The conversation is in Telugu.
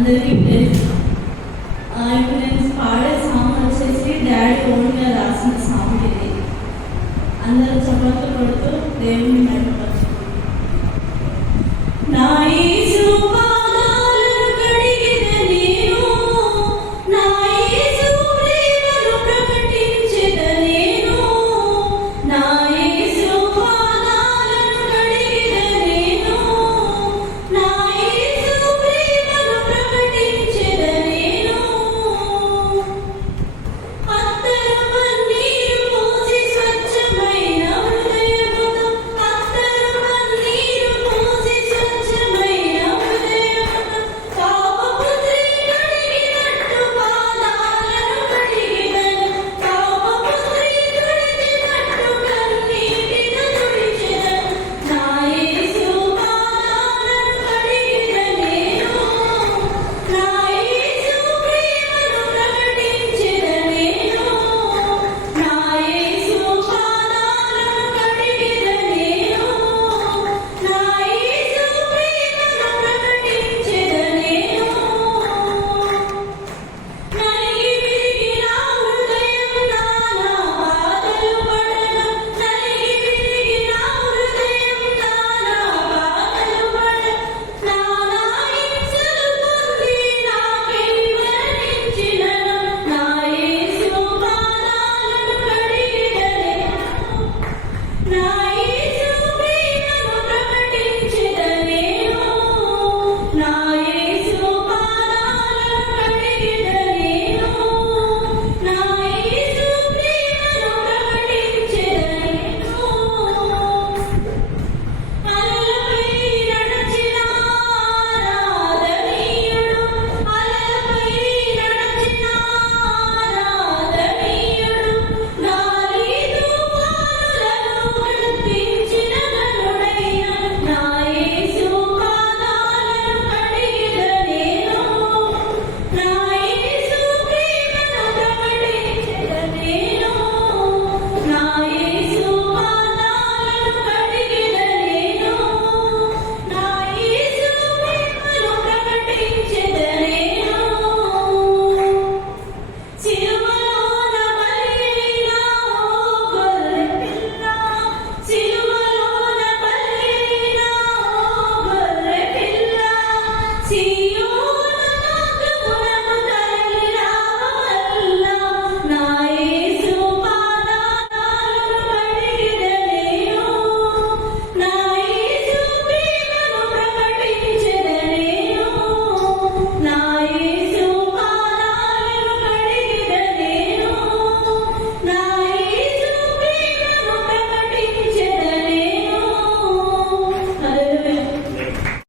అందరికీ తెలుసు ఇప్పుడు నేను పాడే సాంగ్ వచ్చేసి డాడీ ఓన్గా రాసిన సాంగ్ ఇది. అందరూ చప్పట్లు కొడుతూ దేవుని